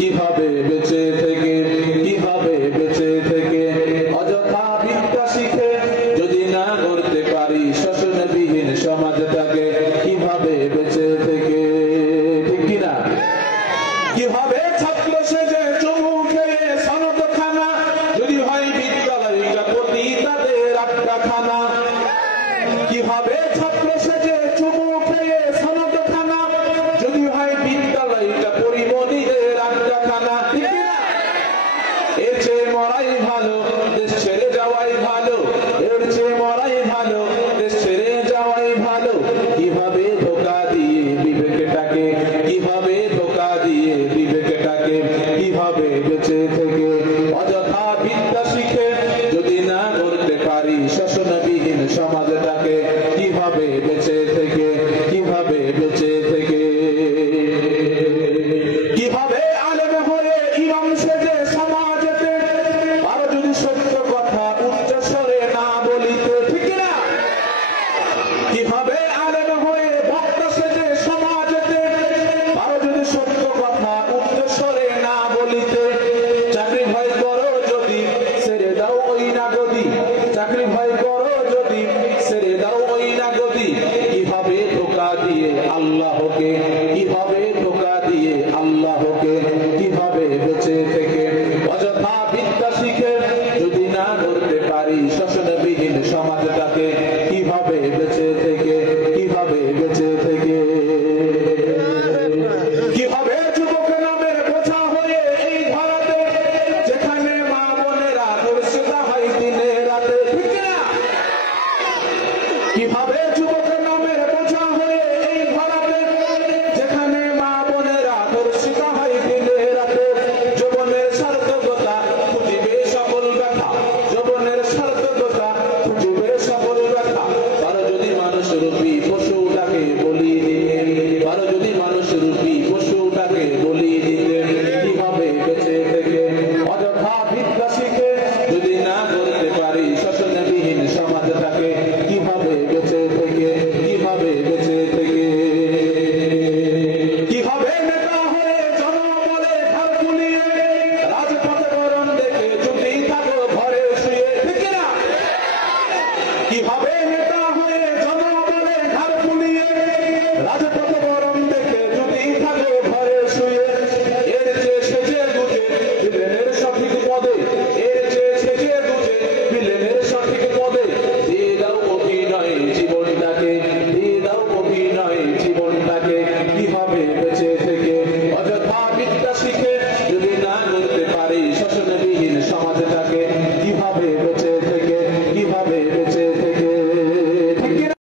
কিভাবে বেঁচে থেকে অযথা বিদ্যা শিখে যদি না করতে পারি শোষণবিহীন সমাজটাকে, কিভাবে বেঁচে থেকে, ঠিক কিনা? কিভাবে ছাত্র সেজে চুমু খেয়ে সনদ খানা, যদি হয় বিদ্যালয়টা প্রতি তাদের আড্ডাখানা। কিভাবে ছাত্র সেজে চুমু খেয়ে সনদ খানা, যদি হয় বিদ্যালয়টা পরিমণিদের আড্ডাখানা, ঠিক কিনা? এর চেয়ে মরাই ভালো, দেশ ছেড়ে যাওয়াই ভালো, এর চেয়ে মরাই ভালো, দেশ ছেড়ে যাওয়াই ভালো। কিভাবে ধোঁকা দিয়ে বিবেকটাকে, কিভাবে ধোঁকা দিয়ে বিবেকটাকে, কিভাবে বেঁচে থেকে অযথা বিদ্যা শিখে যদি না করতে পারি শোষণবিহীন সমাজটাকে, কিভাবে বেঁচে থেকে, কিভাবে বেঁচে থেকে। কিভাবে আলেম হয়ে ইমাম সেজে সমাজেতে আরো যদি সত্য কথা উচ্চ স্বরে না বলিতে, ঠিক না? কিভাবে আলেম হয়ে ভক্ত সেজে সমাজেতে আরো যদি সত্য কথা উচ্চ স্বরে না বলিতে। চাকরি ভয় করো যদি ছেড়ে দাও ওই না গদি, চাকরি ভয় করো যদি ছেড়ে দাও ওই না গদি। কিভাবে ধোঁকা দিয়ে আল্লাহকে, কিভাবে ধোঁকা দিয়ে আল্লাহকে